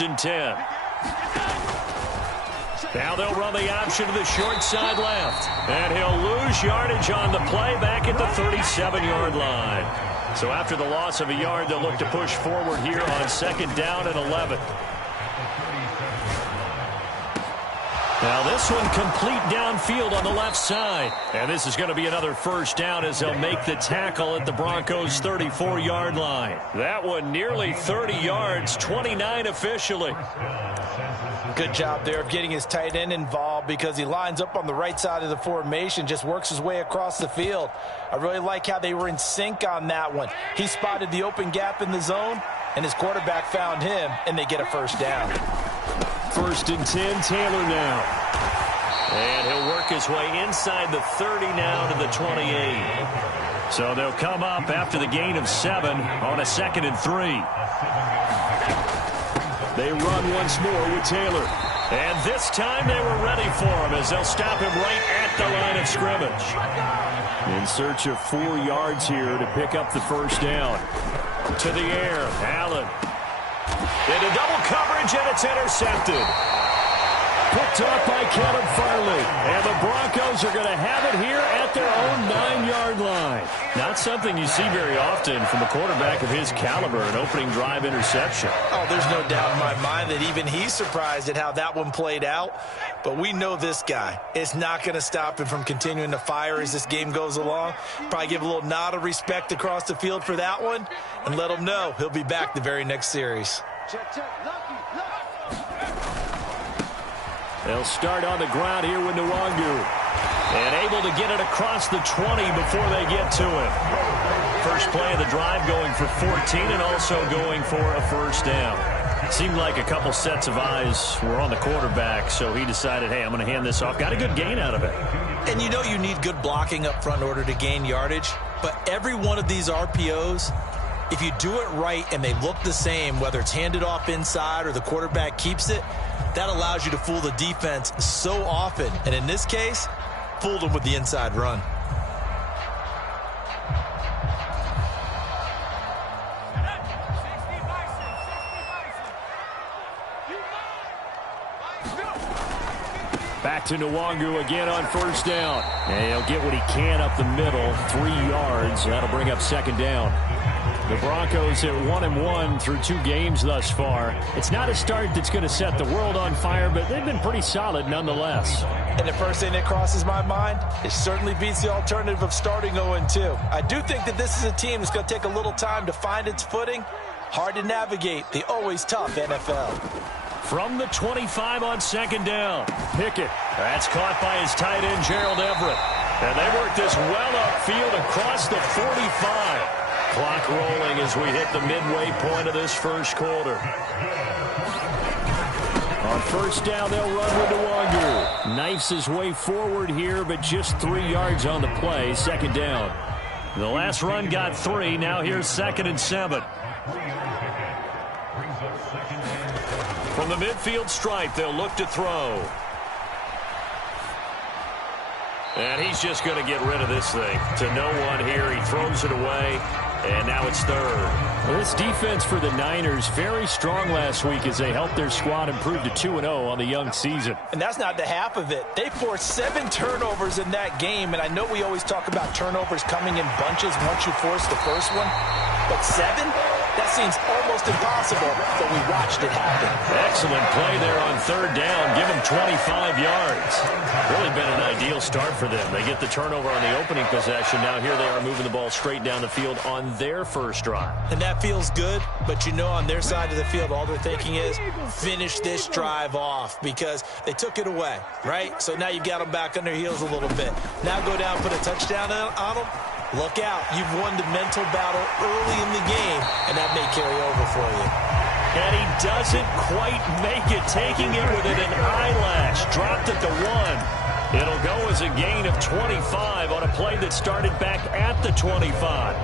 first and 10. Now they'll run the option to the short side left. And he'll lose yardage on the play back at the 37-yard line. So after the loss of a yard, they'll look to push forward here on second down and 11. Now this one complete downfield on the left side. And this is going to be another first down as they'll make the tackle at the Broncos' 34-yard line. That one nearly 30 yards, 29 officially. Good job there of getting his tight end involved because he lines up on the right side of the formation, just works his way across the field. I really like how they were in sync on that one. He spotted the open gap in the zone, and his quarterback found him, and they get a first down. First and 10, Taylor now. And he'll work his way inside the 30 now to the 28. So they'll come up after the gain of 7 on a 2nd and 3. They run once more with Taylor. And this time they were ready for him as they'll stop him right at the line of scrimmage. In search of 4 yards here to pick up the first down. To the air, Allen. Into double coverage, and it's intercepted. Picked off by Caleb Farley. And the Broncos are going to have it here at their own 9-yard line. Not something you see very often from a quarterback of his caliber, an opening drive interception. Oh, there's no doubt in my mind that even he's surprised at how that one played out. But we know this guy. It's not going to stop him from continuing to fire as this game goes along. Probably give a little nod of respect across the field for that one and let him know he'll be back the very next series. They'll start on the ground here with Nwangu. And able to get it across the 20 before they get to it. First play of the drive going for 14 and also going for a first down. Seemed like a couple sets of eyes were on the quarterback, so he decided, hey, I'm going to hand this off. Got a good gain out of it. And you know you need good blocking up front in order to gain yardage. But every one of these RPOs, if you do it right and they look the same, whether it's handed off inside or the quarterback keeps it, that allows you to fool the defense so often. And in this case, fooled them with the inside run. Back to Nwangu again on first down. And he'll get what he can up the middle, 3 yards. That'll bring up second down. The Broncos at 1-1 through 2 games thus far. It's not a start that's going to set the world on fire, but they've been pretty solid nonetheless. And the first thing that crosses my mind, it certainly beats the alternative of starting 0-2. I do think that this is a team that's going to take a little time to find its footing. Hard to navigate the always tough NFL. From the 25 on second down. Pickett. That's caught by his tight end, Gerald Everett. And they work this well upfield across the 45. Clock rolling as we hit the midway point of this first quarter. On first down, they'll run with Nwangu. Knifes his way forward here, but just 3 yards on the play. Second down. The last run got 3. Now here's 2nd and 7. From the midfield stripe, they'll look to throw. And he's just going to get rid of this thing. To no one here. He throws it away. And now it's third. Well, this defense for the Niners, very strong last week as they helped their squad improve to 2-0 on the young season. And that's not the half of it. They forced 7 turnovers in that game. And I know we always talk about turnovers coming in bunches once you force the first one. But 7? That seems almost impossible, but we watched it happen. Excellent play there on third down. Give them 25 yards. Really been an ideal start for them. They get the turnover on the opening possession. Now here they are moving the ball straight down the field on their first drive. And that feels good, but you know on their side of the field, all they're thinking is finish this drive off because they took it away, right? So now you've got them back on their heels a little bit. Now go down, put a touchdown on them. Look out. You've won the mental battle early in the game, and that may carry over for you. And he doesn't quite make it, taking it within an eyelash. Dropped at the 1. It'll go as a gain of 25 on a play that started back at the 25.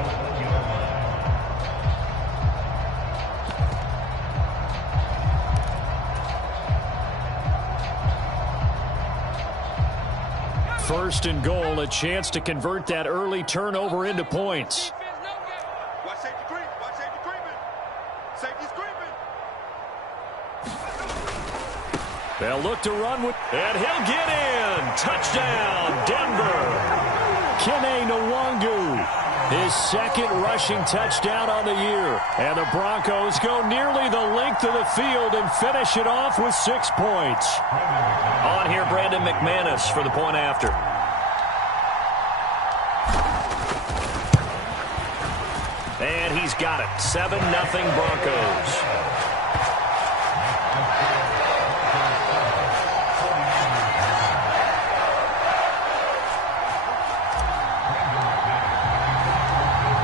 First and goal, a chance to convert that early turnover into points. Watch safety creep. Watch safety creeping. Safety's creeping. They'll look to run with, and he'll get in. Touchdown, Denver. Kene Nwangu. His second rushing touchdown on the year. And the Broncos go nearly the length of the field and finish it off with 6 points. On here, Brandon McManus for the point after. And he's got it. 7-0 Broncos.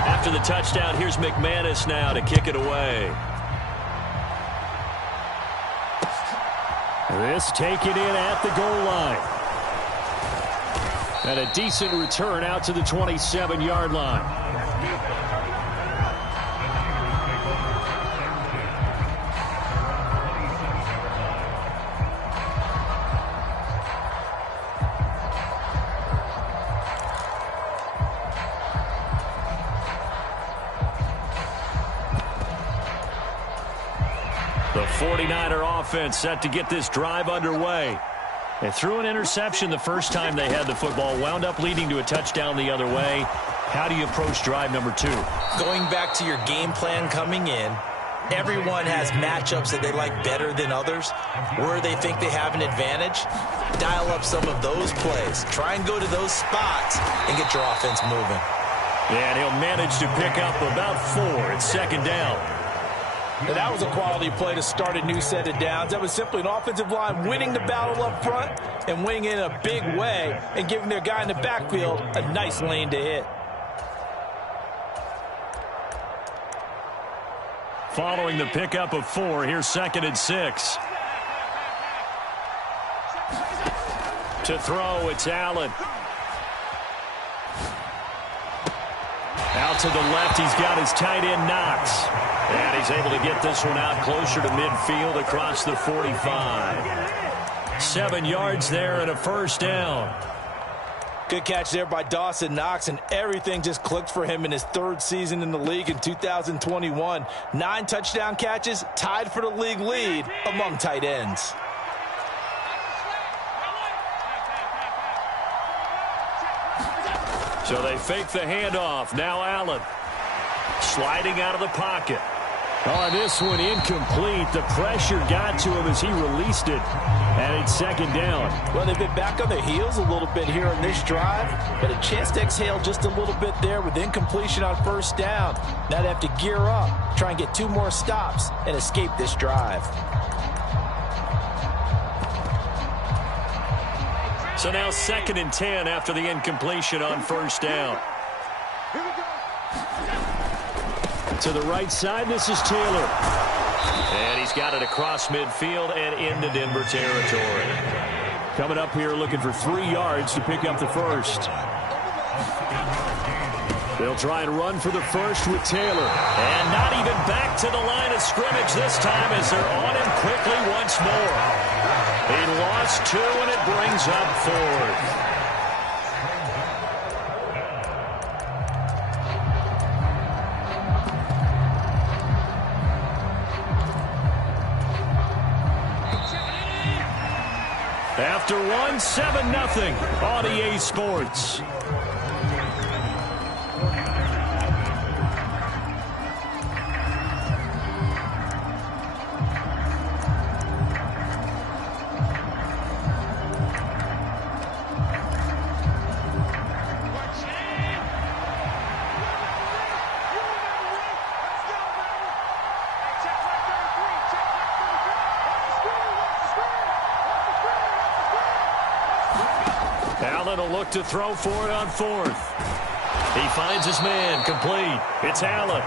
After the touchdown, here's McManus now to kick it away. This taken in at the goal line. And a decent return out to the 27-yard line. The 49er offense set to get this drive underway. They threw an interception the first time they had the football, wound up leading to a touchdown the other way. How do you approach drive number 2? Going back to your game plan coming in, everyone has matchups that they like better than others. Where they think they have an advantage, dial up some of those plays. Try and go to those spots and get your offense moving. And he'll manage to pick up about 4. It's second down. And that was a quality play to start a new set of downs. That was simply an offensive line winning the battle up front and winning in a big way and giving their guy in the backfield a nice lane to hit. Following the pickup of 4, here's 2nd and 6. To throw, it's Allen. Out to the left, he's got his tight end Knox. And he's able to get this one out closer to midfield across the 45. 7 yards there and a first down. Good catch there by Dawson Knox, and everything just clicked for him in his 3rd season in the league in 2021. 9 touchdown catches, tied for the league lead among tight ends. So they fake the handoff. Now Allen sliding out of the pocket. Oh, this one incomplete. The pressure got to him as he released it. And it's second down. Well, they've been back on their heels a little bit here on this drive, but a chance to exhale just a little bit there with incompletion on first down. Now they have to gear up, try and get 2 more stops, and escape this drive. So now 2nd and 10 after the incompletion on first down. To the right side, this is Taylor. And he's got it across midfield and into Denver territory. Coming up here looking for 3 yards to pick up the first. They'll try and run for the first with Taylor. And not even back to the line of scrimmage this time as they're on him quickly once more. He lost 2 and it brings up 4th. After 1, 7-0 on EA Sports. Allen will look to throw for it on 4th. He finds his man, complete. It's Allen.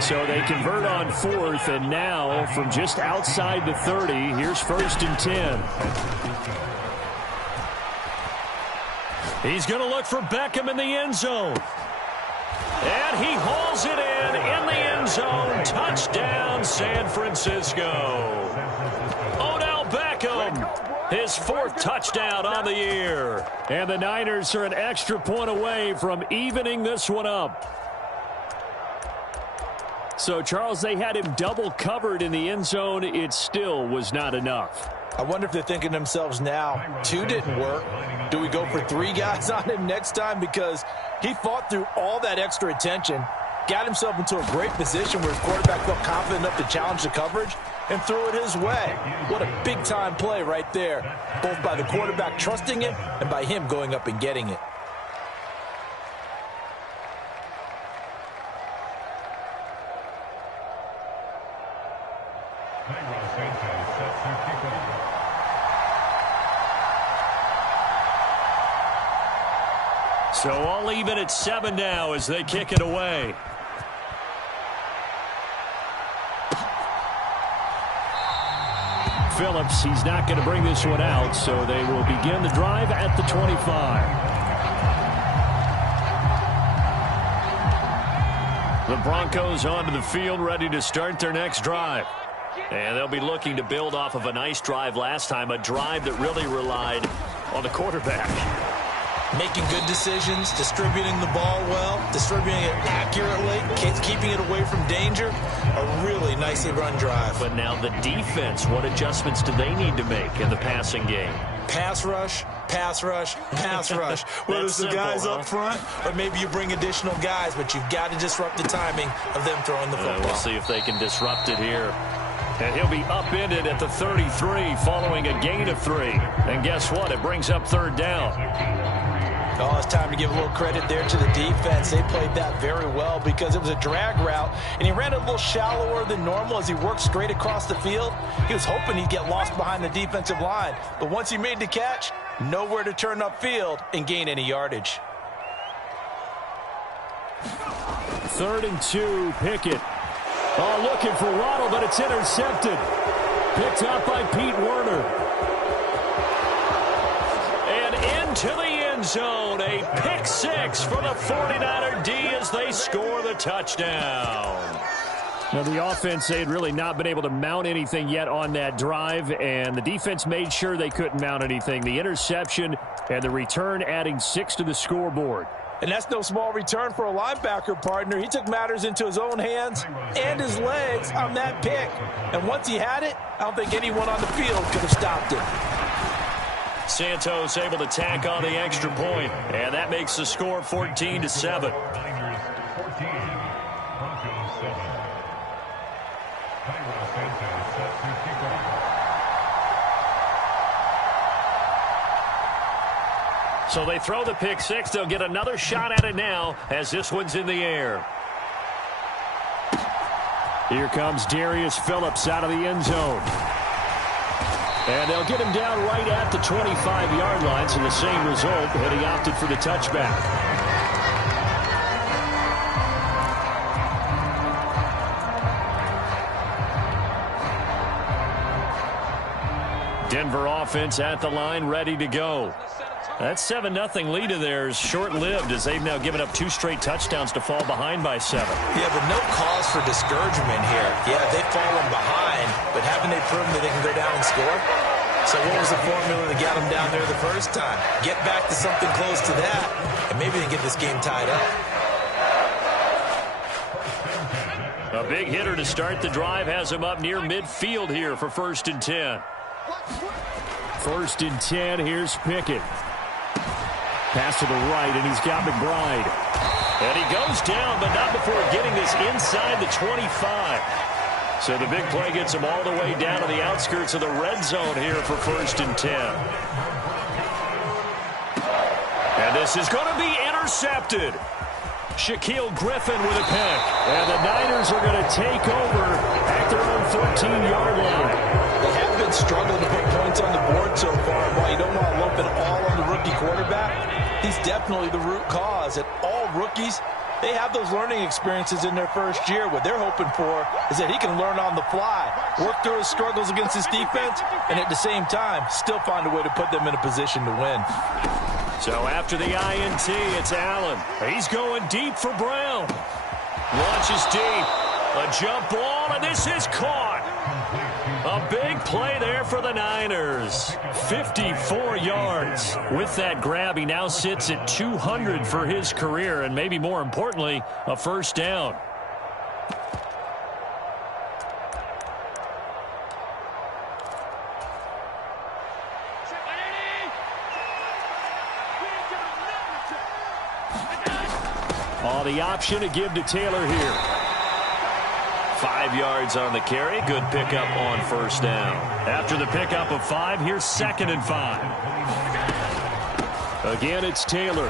So they convert on 4th, and now from just outside the 30, here's 1st and 10. He's going to look for Beckham in the end zone. And he hauls it in the end zone. Touchdown, San Francisco. Odell Beckham. His 4th touchdown on the year. And the Niners are an extra point away from evening this one up. So, Charles, they had him double covered in the end zone. It still was not enough. I wonder if they're thinking to themselves now, 2 didn't work. Do we go for 3 guys on him next time? Because he fought through all that extra attention, got himself into a great position where his quarterback felt confident enough to challenge the coverage and threw it his way. What a big-time play right there, both by the quarterback trusting him and by him going up and getting it. So all even at 7 now as they kick it away. Phillips, he's not going to bring this one out, so they will begin the drive at the 25. The Broncos onto the field, ready to start their next drive. And they'll be looking to build off of a nice drive last time, a drive that really relied on the quarterback. Making good decisions, distributing the ball well, distributing it accurately, keeping it away from danger. A really nicely run drive. But now the defense, what adjustments do they need to make in the passing game? Pass rush, pass rush, pass rush. Whether it's the guys up front or maybe you bring additional guys, but you've got to disrupt the timing of them throwing the football. We'll see if they can disrupt it here. And he'll be upended at the 33 following a gain of 3. And guess what? It brings up 3rd down. Oh, it's time to give a little credit there to the defense. They played that very well because it was a drag route, and he ran a little shallower than normal as he worked straight across the field. He was hoping he'd get lost behind the defensive line, but once he made the catch, nowhere to turn upfield and gain any yardage. 3rd and 2, Pickett. Oh, looking for Waddle, but it's intercepted. Picked up by Pete Werner. And into the end zone, a pick 6 for the 49er D as they score the touchdown. Now, the offense, they had really not been able to mount anything yet on that drive, and the defense made sure they couldn't mount anything. The interception and the return adding 6 to the scoreboard. And that's no small return for a linebacker partner. He took matters into his own hands and his legs on that pick. And once he had it, I don't think anyone on the field could have stopped him. Santos able to tack on the extra point, and that makes the score 14-7. So they throw the pick 6. They'll get another shot at it now as this one's in the air. Here comes Darius Phillips out of the end zone. And they'll get him down right at the 25-yard line, so the same result, but he opted for the touchback. Denver offense at the line, ready to go. That 7-0 lead of theirs short-lived as they've now given up 2 straight touchdowns to fall behind by 7. Yeah, but no cause for discouragement here. Yeah, they've fallen behind, but haven't they proven that they can go down and score? So what was the formula that got them down there the first time? Get back to something close to that, and maybe they can get this game tied up. A big hitter to start the drive has him up near midfield here for 1st and 10. 1st and 10, here's Pickett. Pass to the right, and he's got McBride. And he goes down, but not before getting this inside the 25. So the big play gets him all the way down to the outskirts of the red zone here for 1st and 10. And this is going to be intercepted. Shaquille Griffin with a pick. And the Niners are going to take over at their own 14-yard line. They have been struggling to put points on the board so far. While you don't want to lump it all on the rookie quarterback, he's definitely the root cause. And all rookies, they have those learning experiences in their first year. What they're hoping for is that he can learn on the fly, work through his struggles against his defense, and at the same time, still find a way to put them in a position to win. So after the INT, it's Allen. He's going deep for Brown. Launches deep. A jump ball, and this is caught. A big play there for the Niners. 54 yards. With that grab, he now sits at 200 for his career, and maybe more importantly, a 1st down. Oh, the option to give to Taylor here. 5 yards on the carry. Good pickup on first down. After the pickup of 5, here's 2nd and 5. Again, it's Taylor.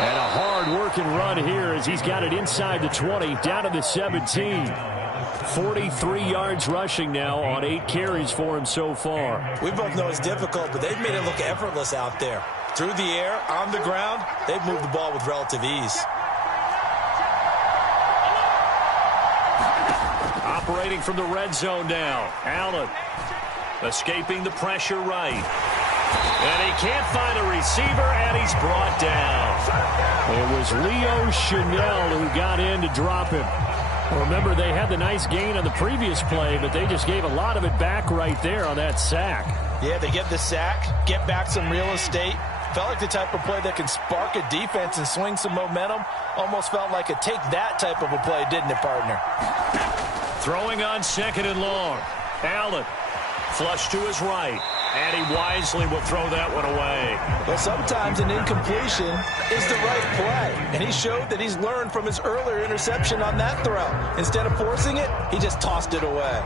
And a hard-working run here as he's got it inside the 20, down to the 17. 43 yards rushing now on 8 carries for him so far. We both know it's difficult, but they've made it look effortless out there. Through the air, on the ground, they've moved the ball with relative ease. Operating from the red zone now. Allen escaping the pressure right. And he can't find a receiver, and he's brought down. It was Leo Chanel who got in to drop him. Remember, they had the nice gain on the previous play, but they just gave a lot of it back right there on that sack. Yeah, they get the sack, get back some real estate. Felt like the type of play that can spark a defense and swing some momentum. Almost felt like a take that type of a play, didn't it, partner? Throwing on 2nd and long. Allen flush to his right. And he wisely will throw that one away. Well, sometimes an incompletion is the right play. And he showed that he's learned from his earlier interception on that throw. Instead of forcing it, he just tossed it away.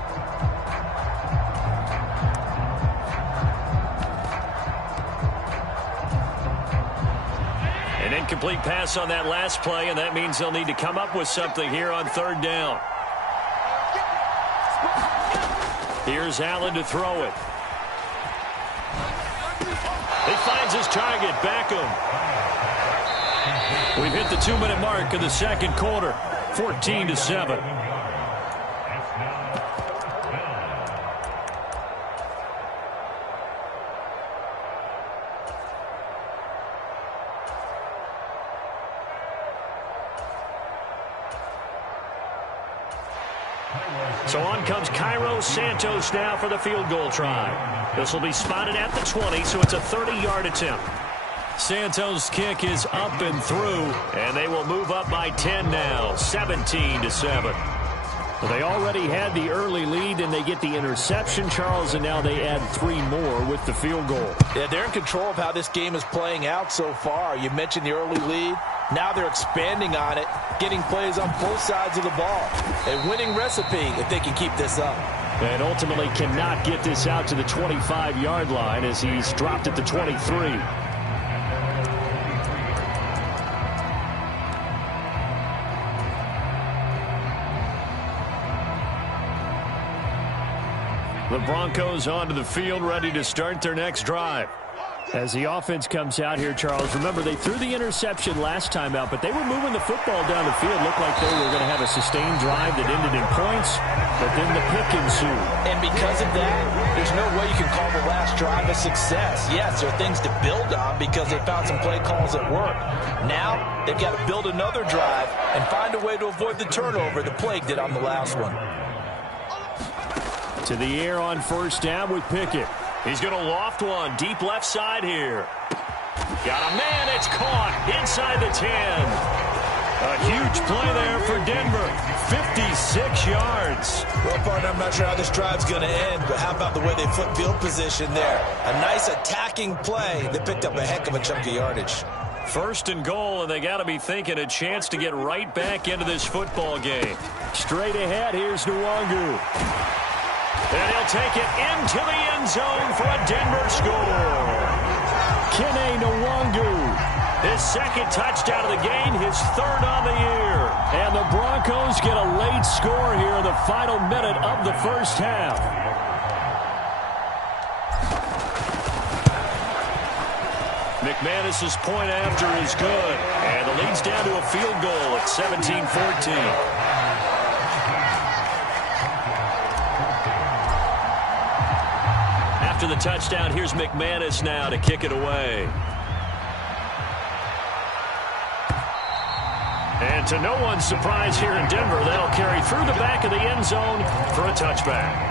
An incomplete pass on that last play, and that means they'll need to come up with something here on 3rd down. Here's Allen to throw it. He finds his target, Beckham. We've hit the 2-minute mark of the 2nd quarter, 14-7. So on comes Cairo Santos now for the field goal try. This will be spotted at the 20, so it's a 30-yard attempt. Santos' kick is up and through, and they will move up by 10 now, 17-7. Well, they already had the early lead, and they get the interception, Charles, and now they add 3 more with the field goal. Yeah, they're in control of how this game is playing out so far. You mentioned the early lead. Now they're expanding on it, getting plays on both sides of the ball. A winning recipe if they can keep this up. And ultimately cannot get this out to the 25-yard line as he's dropped at the 23. The Broncos onto the field, ready to start their next drive. As the offense comes out here, Charles, remember they threw the interception last time out, but they were moving the football down the field. Looked like they were going to have a sustained drive that ended in points, but then the pick ensued. And because of that, there's no way you can call the last drive a success. Yes, there are things to build on because they found some play calls that work. Now they've got to build another drive and find a way to avoid the turnover that plagued it on the last one. To the air on 1st down with Pickett. He's going to loft one deep left side here. Got a man. It's caught inside the 10. A huge play there for Denver. 56 yards. Well, partner, I'm not sure how this drive's going to end, but how about the way they flip field position there? A nice attacking play that picked up a heck of a chunk of yardage. 1st and goal, and they got to be thinking a chance to get right back into this football game. Straight ahead, here's Nwangu. And he'll take it into the end zone for a Denver score. Kene Nwangu, his 2nd touchdown of the game, his 3rd on the year. And the Broncos get a late score here in the final minute of the 1st half. McManus's point after is good. And the lead's down to a field goal at 17-14. After the touchdown, here's McManus now to kick it away. And to no one's surprise here in Denver, that'll carry through the back of the end zone for a touchback.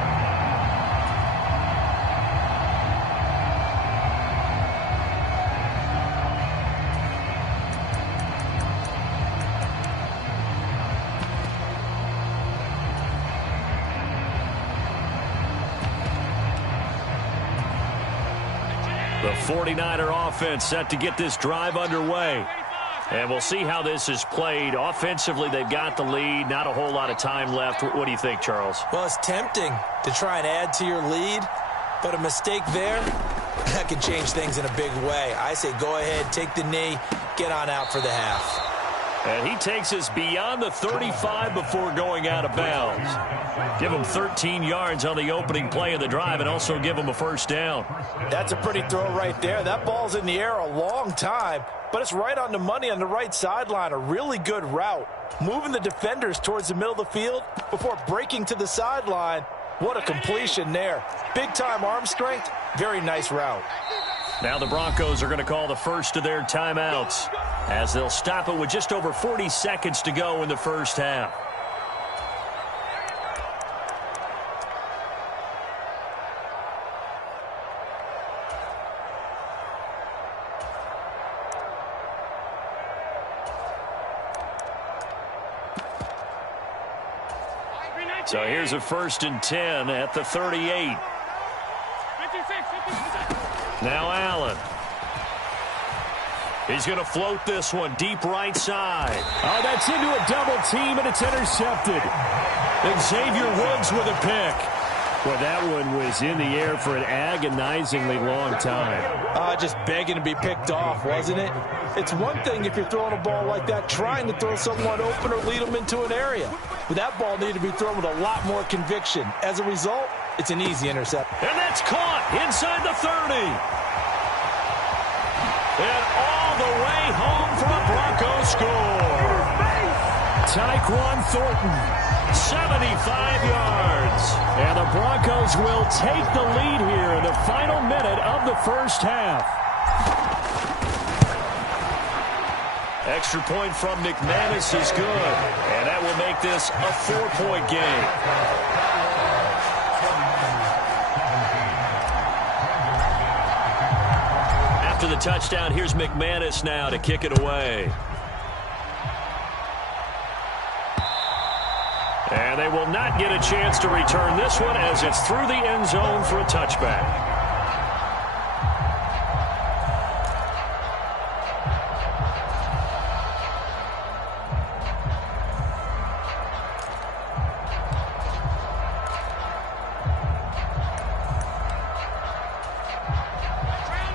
The 49er offense set to get this drive underway. And we'll see how this is played. Offensively, they've got the lead. Not a whole lot of time left. What do you think, Charles? Well, it's tempting to try and add to your lead, but a mistake there, that can change things in a big way. I say go ahead, take the knee, get on out for the half. And he takes us beyond the 35 before going out of bounds. Give him 13 yards on the opening play of the drive and also give him a first down. That's a pretty throw right there. That ball's in the air a long time, but it's right on the money on the right sideline. A really good route. Moving the defenders towards the middle of the field before breaking to the sideline. What a completion there. Big-time arm strength. Very nice route. Now the Broncos are going to call the first of their timeouts as they'll stop it with just over 40 seconds to go in the first half. So here's a 1st and 10 at the 38. Now Allen. He's going to float this one deep right side. Oh, that's into a double team, and it's intercepted. Xavier Woods with a pick. Well, that one was in the air for an agonizingly long time. Just begging to be picked off, wasn't it? It's one thing if you're throwing a ball like that, trying to throw someone open or lead them into an area. But that ball needed to be thrown with a lot more conviction. As a result, it's an easy intercept. And that's caught inside the 30. And all the way home for a Broncos score. Tyquan Thornton, 75 yards. And the Broncos will take the lead here in the final minute of the first half. Extra point from McManus is good. And that will make this a 4-point game. After the touchdown, here's McManus now to kick it away. And they will not get a chance to return this one as it's through the end zone for a touchback.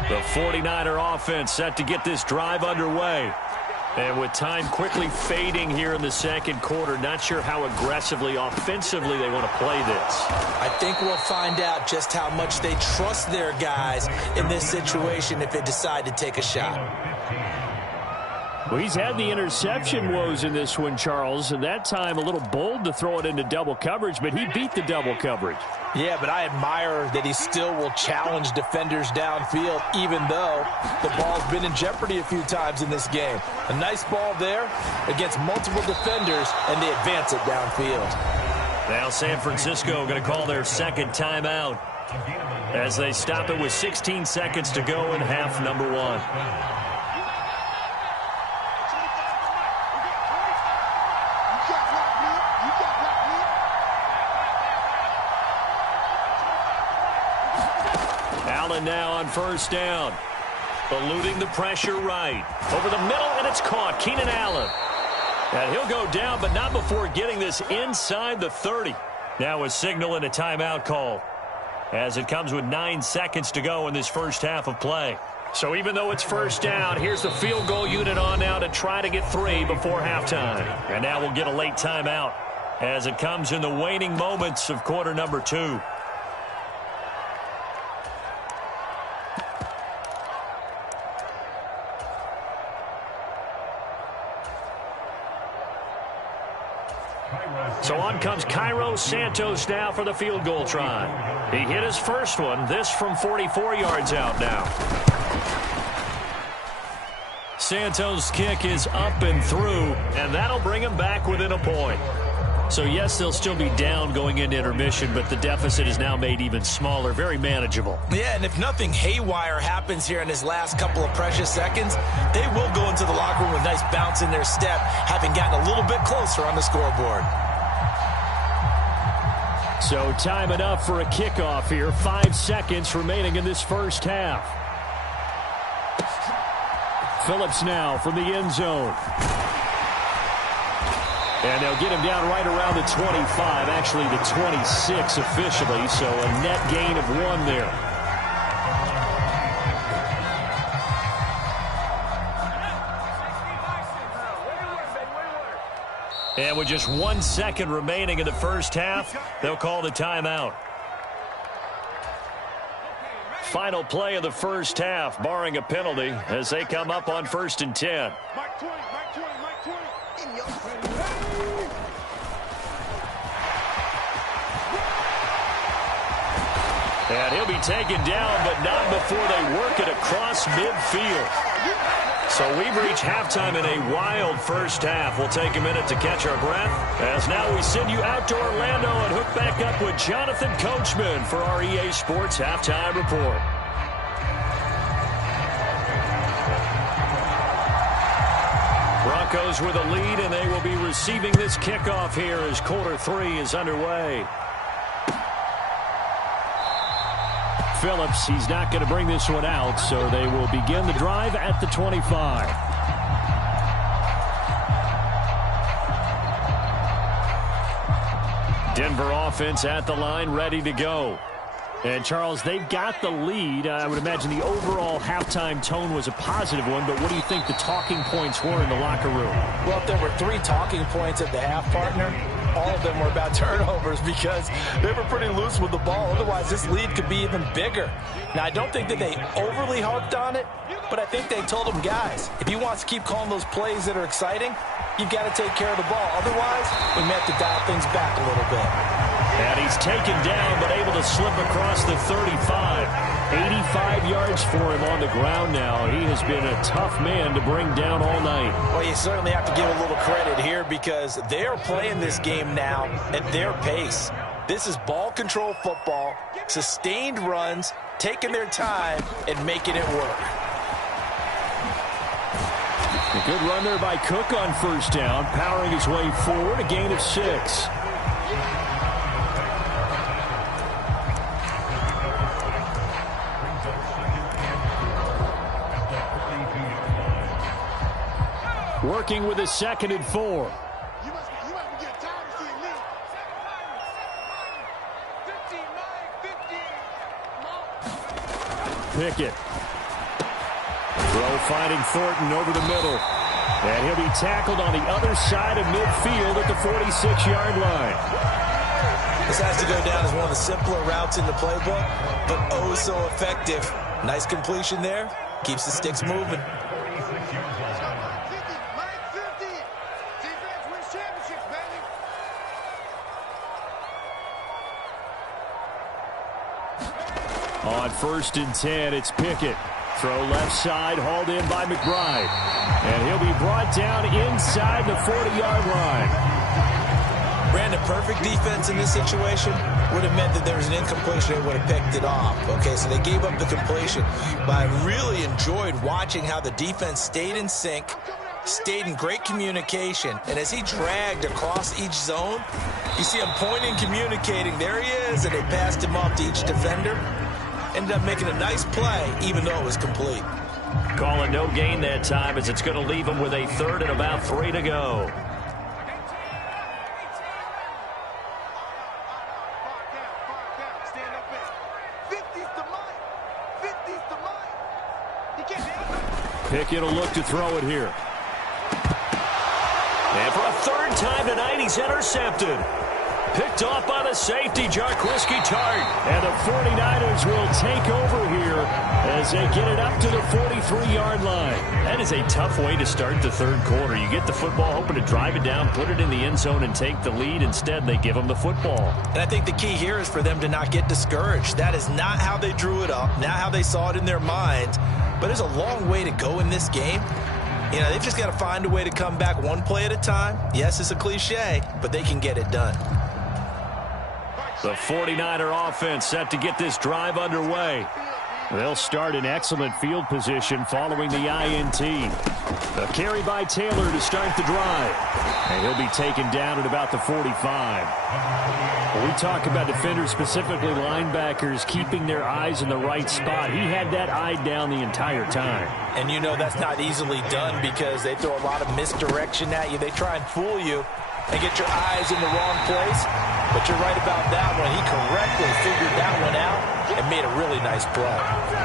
The 49er offense set to get this drive underway. And with time quickly fading here in the second quarter, not sure how aggressively, offensively they want to play this. I think we'll find out just how much they trust their guys in this situation if they decide to take a shot. Well, he's had the interception woes in this one, Charles, and that time a little bold to throw it into double coverage, but he beat the double coverage. Yeah, but I admire that he still will challenge defenders downfield, even though the ball's been in jeopardy a few times in this game. A nice ball there against multiple defenders, and they advance it downfield. Now San Francisco going to call their second timeout as they stop it with 16 seconds to go in half number one. Allen now on first down. Eluding the pressure right. Over the middle, and it's caught. Keenan Allen. And he'll go down, but not before getting this inside the 30. Now a signal and a timeout call as it comes with 9 seconds to go in this first half of play. So even though it's first down, here's the field goal unit on now to try to get 3 before halftime. And now we'll get a late timeout as it comes in the waning moments of quarter number 2. So on comes Cairo Santos now for the field goal try. He hit his first one, this from 44 yards out now. Santos' kick is up and through, and that'll bring him back within a point. So yes, they'll still be down going into intermission, but the deficit is now made even smaller, very manageable. Yeah, and if nothing haywire happens here in his last couple of precious seconds, they will go into the locker room with nice bounce in their step, having gotten a little bit closer on the scoreboard. So time enough for a kickoff here. 5 seconds remaining in this first half. Phillips now from the end zone. And they'll get him down right around the 25, actually the 26 officially, so a net gain of 1 there. And with just 1 second remaining in the first half, they'll call the timeout. Final play of the first half, barring a penalty, as they come up on 1st and 10. And he'll be taken down, but not before they work it across midfield. So we've reached halftime in a wild first half. We'll take a minute to catch our breath, as now we send you out to Orlando and hook back up with Jonathan Coachman for our EA Sports Halftime Report. Broncos with a lead, and they will be receiving this kickoff here as quarter 3 is underway. Phillips, he's not going to bring this one out, so they will begin the drive at the 25. Denver offense at the line, ready to go. And, Charles, they've got the lead. I would imagine the overall halftime tone was a positive one, but what do you think the talking points were in the locker room? Well, if there were 3 talking points at the half, partner, all of them were about turnovers because they were pretty loose with the ball. Otherwise, this lead could be even bigger. Now, I don't think that they overly harped on it, but I think they told them, guys, if you want to keep calling those plays that are exciting, you've got to take care of the ball. Otherwise, we may have to dial things back a little bit. And he's taken down, but able to slip across the 35. 85 yards for him on the ground now. He has been a tough man to bring down all night. Well, you certainly have to give a little credit here because they're playing this game now at their pace. This is ball control football, sustained runs, taking their time, and making it work. A good run there by Cook on first down, powering his way forward, a gain of 6. Working with a 2nd and 4. Pickett. Throw finding Thornton over the middle. And he'll be tackled on the other side of midfield at the 46-yard line. This has to go down as one of the simpler routes in the playbook, but oh so effective. Nice completion there. Keeps the sticks moving. On 1st and 10, it's Pickett. Throw left side, hauled in by McBride. And he'll be brought down inside the 40-yard line. Brandon, perfect defense in this situation would have meant that there was an incompletion and would have picked it off. Okay, so they gave up the completion. But I really enjoyed watching how the defense stayed in sync, stayed in great communication. And as he dragged across each zone, you see him pointing, communicating. There he is, and they passed him off to each defender. Ended up making a nice play, even though it was complete. Calling no gain that time as it's going to leave him with a 3rd and about 3 to go. Pickett will look to throw it here. And for a 3rd time tonight, he's intercepted. Picked off by the safety, Jarquiski Tart. And the 49ers will take over here as they get it up to the 43-yard line. That is a tough way to start the 3rd quarter. You get the football, hoping to drive it down, put it in the end zone, and take the lead. Instead, they give them the football. And I think the key here is for them to not get discouraged. That is not how they drew it up, not how they saw it in their minds. But there's a long way to go in this game. You know, they've just got to find a way to come back one play at a time. Yes, it's a cliche, but they can get it done. The 49er offense set to get this drive underway. They'll start in excellent field position following the INT. A carry by Taylor to start the drive. And he'll be taken down at about the 45. When we talk about defenders, specifically linebackers, keeping their eyes in the right spot, he had that eye down the entire time. And you know that's not easily done because they throw a lot of misdirection at you. They try and fool you and get your eyes in the wrong place. But you're right about that one. He correctly figured that one out and made a really nice play.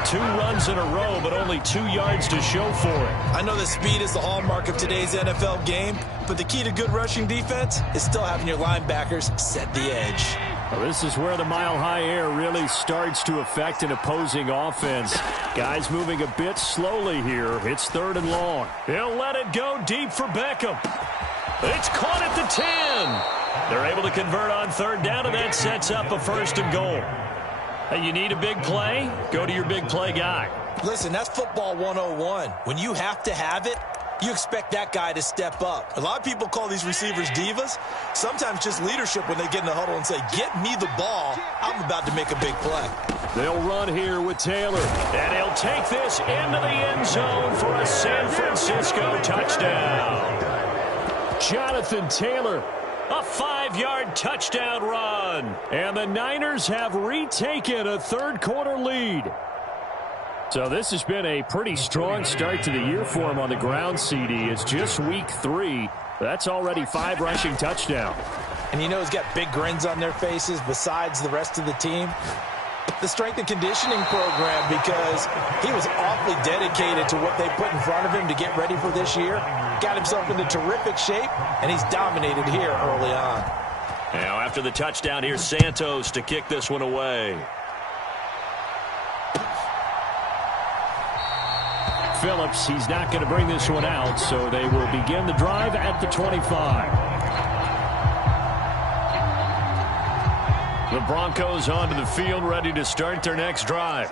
2 runs in a row, but only 2 yards to show for it. I know that speed is the hallmark of today's NFL game, but the key to good rushing defense is still having your linebackers set the edge. Well, this is where the mile-high air really starts to affect an opposing offense. Guys moving a bit slowly here. It's 3rd and long. He'll let it go deep for Beckham. It's caught at the 10. They're able to convert on 3rd down, and that sets up a 1st and goal. Hey, you need a big play? Go to your big play guy. Listen, that's football 101. When you have to have it, you expect that guy to step up. A lot of people call these receivers divas. Sometimes just leadership when they get in the huddle and say, get me the ball. I'm about to make a big play. They'll run here with Taylor. And he'll take this into the end zone for a San Francisco touchdown. Jonathan Taylor. A 5-yard touchdown run. And the Niners have retaken a 3rd quarter lead. So this has been a pretty strong start to the year for him on the ground, CD. It's just week 3. That's already 5 rushing touchdowns. And you know he's got big grins on their faces besides the rest of the team. The strength and conditioning program, because he was awfully dedicated to what they put in front of him to get ready for this year. Got himself into terrific shape, and he's dominated here early on. Now after the touchdown, here's Santos to kick this one away. Phillips, he's not going to bring this one out, so they will begin the drive at the 25. The Broncos onto the field, ready to start their next drive.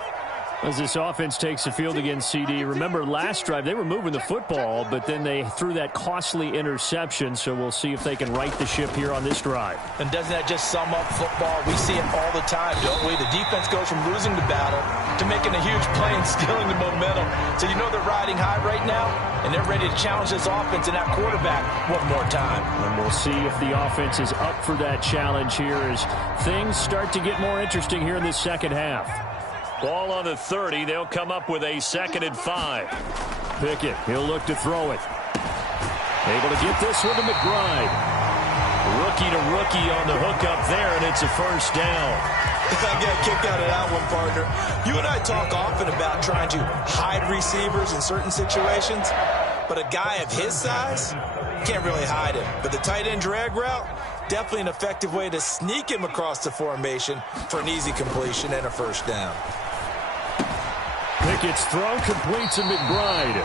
As this offense takes the field against CD, remember last drive they were moving the football, but then they threw that costly interception, so we'll see if they can right the ship here on this drive. And doesn't that just sum up football? We see it all the time, don't we? The defense goes from losing the battle to making a huge play and stealing the momentum. So you know they're riding high right now, and they're ready to challenge this offense and that quarterback one more time. And we'll see if the offense is up for that challenge here as things start to get more interesting here in this second half. Ball on the 30. They'll come up with a 2nd and 5. Pickett, he'll look to throw it. Able to get this one to McBride. Rookie to rookie on the hook up there, and it's a 1st down. I got kicked out of that one, partner. You and I talk often about trying to hide receivers in certain situations, but a guy of his size can't really hide him. But the tight end drag route, definitely an effective way to sneak him across the formation for an easy completion and a 1st down. Pickett's throw complete to McBride.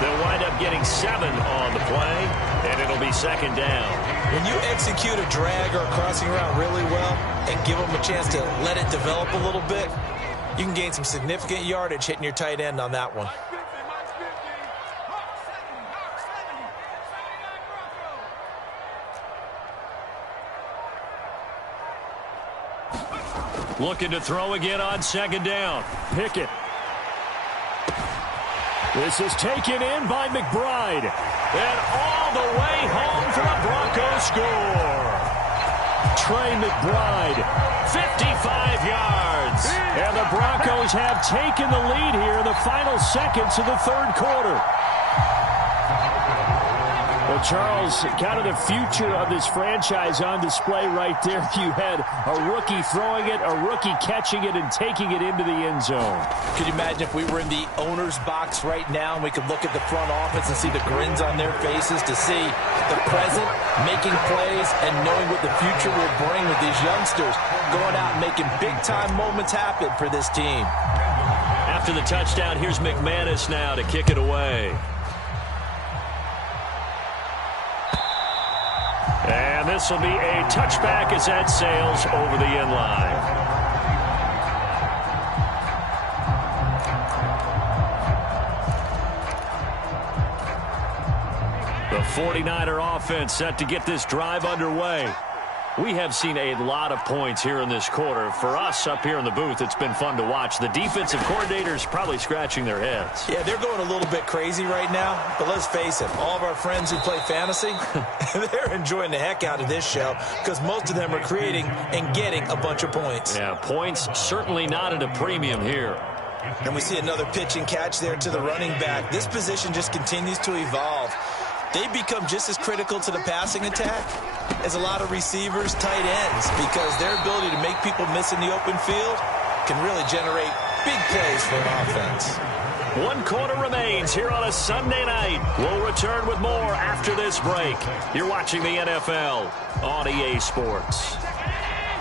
They'll wind up getting 7 on the play, and it'll be 2nd down. When you execute a drag or a crossing route really well and give them a chance to let it develop a little bit, you can gain some significant yardage hitting your tight end on that one. Looking to throw again on 2nd down. Pickett. This is taken in by McBride. And all the way home for a Broncos score. Trey McBride, 55 yards. And the Broncos have taken the lead here in the final seconds of the 3rd quarter. Well, Charles, kind of the future of this franchise on display right there. You had a rookie throwing it, a rookie catching it, and taking it into the end zone. Could you imagine if we were in the owner's box right now and we could look at the front office and see the grins on their faces to see the present, making plays, and knowing what the future will bring with these youngsters going out and making big-time moments happen for this team. After the touchdown, here's McManus now to kick it away. And this will be a touchback as that sails over the end line. The 49er offense set to get this drive underway. We have seen a lot of points here in this quarter. For us up here in the booth, it's been fun to watch. The defensive coordinators probably scratching their heads. Yeah, they're going a little bit crazy right now. But let's face it, all of our friends who play fantasy, they're enjoying the heck out of this show because most of them are creating and getting a bunch of points. Yeah, points certainly not at a premium here. And we see another pitch and catch there to the running back. This position just continues to evolve. They become just as critical to the passing attack as a lot of receivers, tight ends, because their ability to make people miss in the open field can really generate big plays for an offense. 1 quarter remains here on a Sunday night. We'll return with more after this break. You're watching the NFL on EA Sports.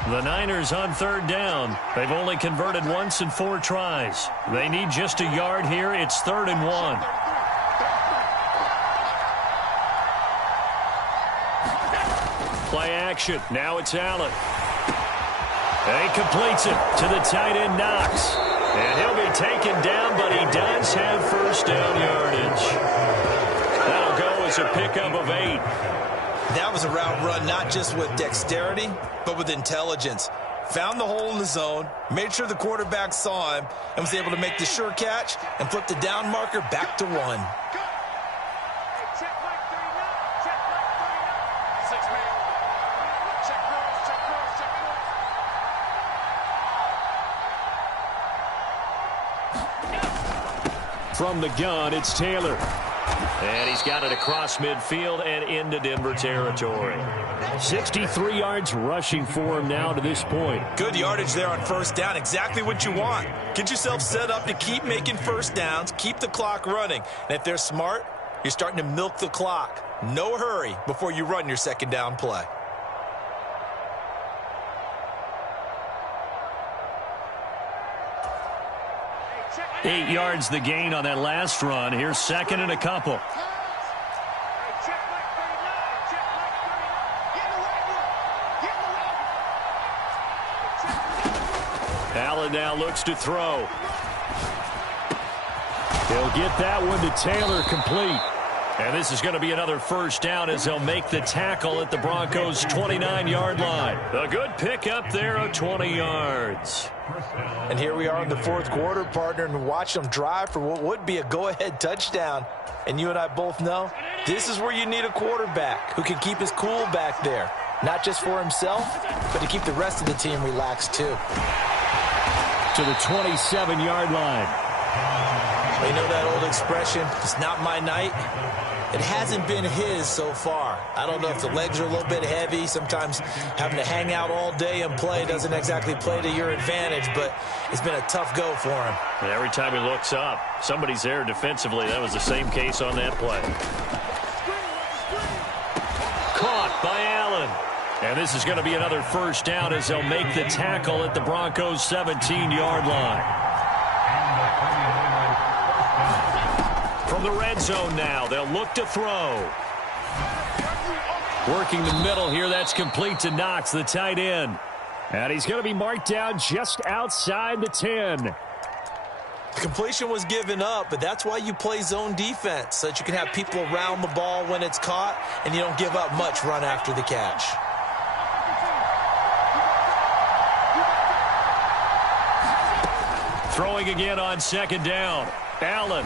The Niners on 3rd down. They've only converted once in 4 tries. They need just a yard here. It's 3rd and 1. Play action. Now it's Allen. And he completes it to the tight end, Knox. And he'll be taken down, but he does have first down yardage. That'll go as a pickup of 8. That was a route run not just with dexterity, but with intelligence. Found the hole in the zone, made sure the quarterback saw him, and was able to make the sure catch and flip the down marker back to 1. From the gun, it's Taylor. And he's got it across midfield and into Denver territory. 63 yards rushing for him now to this point. Good yardage there on first down. Exactly what you want. Get yourself set up to keep making first downs, keep the clock running. And if they're smart, you're starting to milk the clock. No hurry before you run your second down play. Eight yards the gain on that last run. Here's 2nd and a couple. Allen now looks to throw. He'll get that one to Taylor, complete. And this is going to be another first down as they'll make the tackle at the Broncos' 29-yard line. A good pickup there of 20 yards. And here we are in the 4th quarter, partner, and watch them drive for what would be a go-ahead touchdown. And you and I both know this is where you need a quarterback who can keep his cool back there. Not just for himself, but to keep the rest of the team relaxed too. To the 27-yard line. You know that old expression, it's not my night? It hasn't been his so far. I don't know if the legs are a little bit heavy. Sometimes having to hang out all day and play doesn't exactly play to your advantage, but it's been a tough go for him. And every time he looks up, somebody's there defensively. That was the same case on that play. Caught by Allen. And this is going to be another first down as they'll make the tackle at the Broncos' 17-yard line. From the red zone now, they'll look to throw. Working the middle here, that's complete to Knox, the tight end. And he's going to be marked down just outside the 10. The completion was given up, but that's why you play zone defense, so that you can have people around the ball when it's caught, and you don't give up much run after the catch. Throwing again on 2nd down. Allen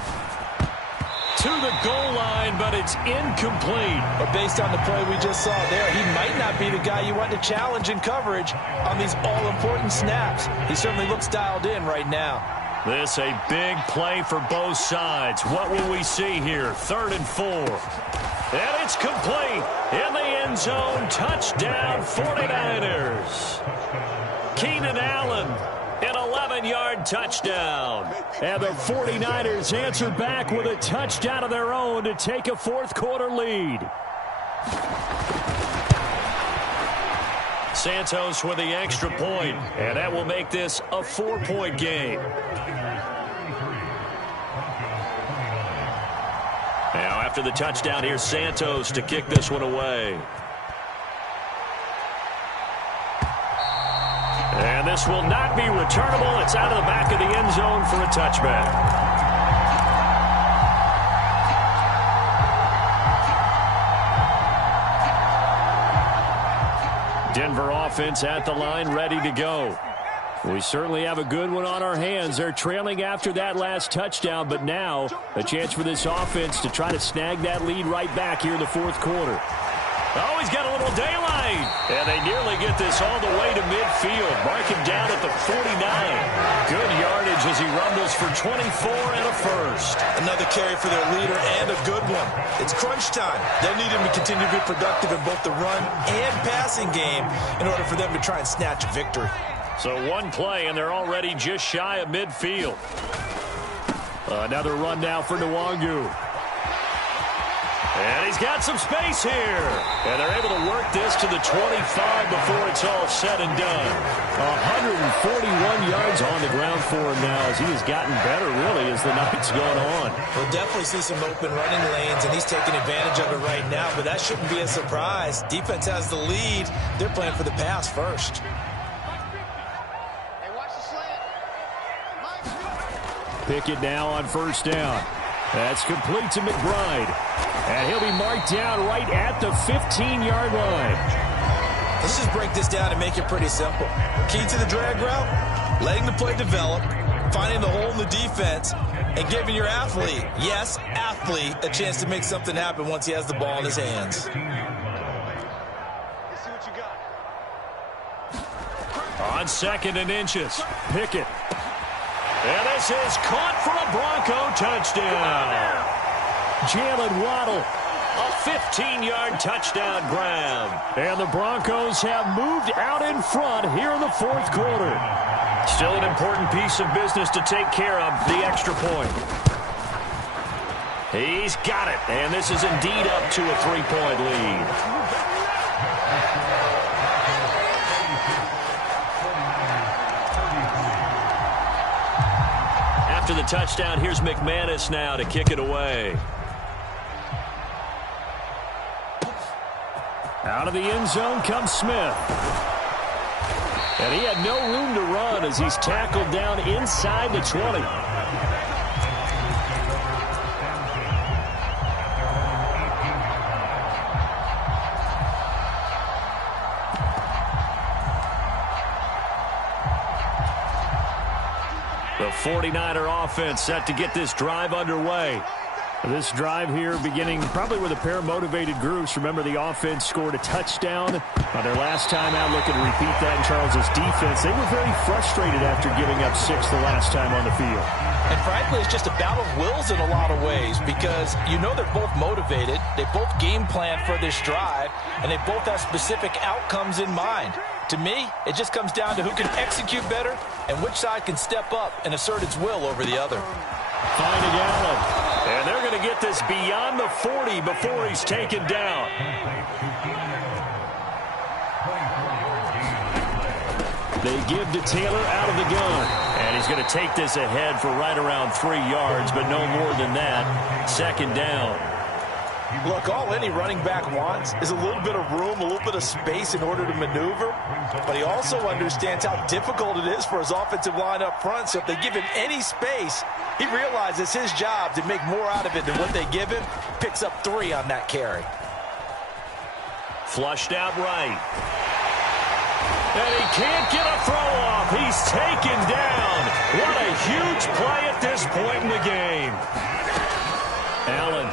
to the goal line, but it's incomplete. But based on the play we just saw there, he might not be the guy you want to challenge in coverage on these all-important snaps. He certainly looks dialed in right now. This a big play for both sides. What will we see here? 3rd and 4. And it's complete. In the end zone, touchdown 49ers. Keenan Allen. An 11-yard touchdown. And the 49ers answer back with a touchdown of their own to take a 4th quarter lead. Santos with the extra point, and that will make this a 4-point game. Now after the touchdown, here's Santos to kick this one away. And this will not be returnable. It's out of the back of the end zone for a touchback. Denver offense at the line, ready to go. We certainly have a good one on our hands. They're trailing after that last touchdown, but now a chance for this offense to try to snag that lead right back here in the fourth quarter. Oh, he's got a little daylight. And they nearly get this all the way to midfield. Mark him down at the 49. Good yardage as he rumbles for 24 and a first. Another carry for their leader and a good one. It's crunch time. They'll need him to continue to be productive in both the run and passing game in order for them to try and snatch a victory. So one play, and they're already just shy of midfield. Another run now for Nwangu. And he's got some space here. And they're able to work this to the 25 before it's all said and done. 141 yards on the ground for him now as he has gotten better, really, as the night's gone on. We'll definitely see some open running lanes, and he's taking advantage of it right now, but that shouldn't be a surprise. Defense has the lead. They're playing for the pass first. Pickett now on first down. That's complete to McBride. And he'll be marked down right at the 15-yard line. Let's just break this down and make it pretty simple. Key to the drag route, letting the play develop, finding the hole in the defense, and giving your athlete, yes, athlete, a chance to make something happen once he has the ball in his hands. On 2nd and inches, Pickett. And this is caught for a Bronco touchdown. Jalen Waddle, a 15-yard touchdown grab. And the Broncos have moved out in front here in the fourth quarter. Still an important piece of business to take care of, the extra point. He's got it, and this is indeed up to a 3-point lead. After the touchdown, here's McManus now to kick it away. Out of the end zone comes Smith. And he had no room to run as he's tackled down inside the 20. The 49er offense set to get this drive underway. This drive here beginning probably with a pair of motivated groups. Remember, the offense scored a touchdown on their last time out. Looking to repeat that in Charles's defense. They were very frustrated after giving up 6 the last time on the field. And frankly, it's just a battle of wills in a lot of ways because you know they're both motivated. They both game plan for this drive, and they both have specific outcomes in mind. To me, it just comes down to who can execute better and which side can step up and assert its will over the other. Finding Allen. And they're going to get this beyond the 40 before he's taken down. They give to Taylor out of the gun. And he's going to take this ahead for right around 3 yards, but no more than that. 2nd down. Look, all any running back wants is a little bit of room, a little bit of space in order to maneuver. But he also understands how difficult it is for his offensive line up front. So if they give him any space, he realizes his job to make more out of it than what they give him. Picks up 3 on that carry. Flushed out right. And he can't get a throw off. He's taken down. What a huge play at this point in the game. Allen.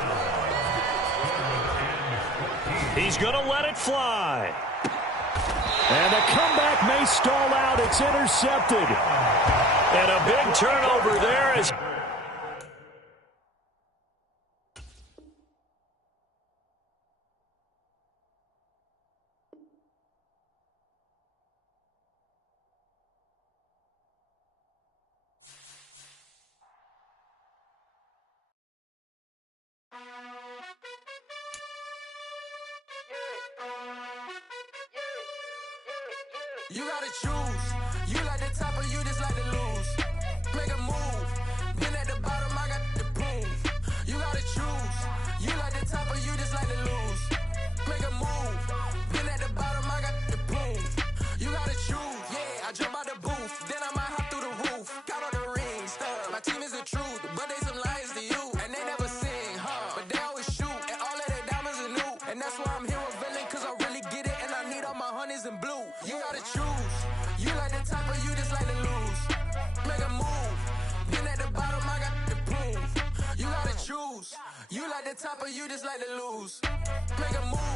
He's going to let it fly. And the comeback may stall out. It's intercepted. And a big turnover there as... You gotta choose. You like the top or you just like to lose. Make a move. Been at the bottom, I got the proof. You gotta choose. You like the top or you just like to lose. Make a move. Been at the bottom, I got the proof. You gotta choose. Yeah, I jump out the booth. Then I might hop through the roof. Count on the rings. My team is the truth, but they some liars to you. And they never sing, but they always shoot. And all of their diamonds are new. And that's why I'm here with villain, cause I really get it. And I need all my honeys in blue. gotta choose. You like the top or you just like to lose. Make a move. Then at the bottom, I got the proof. You gotta choose. You like the top or you just like to lose. Make a move.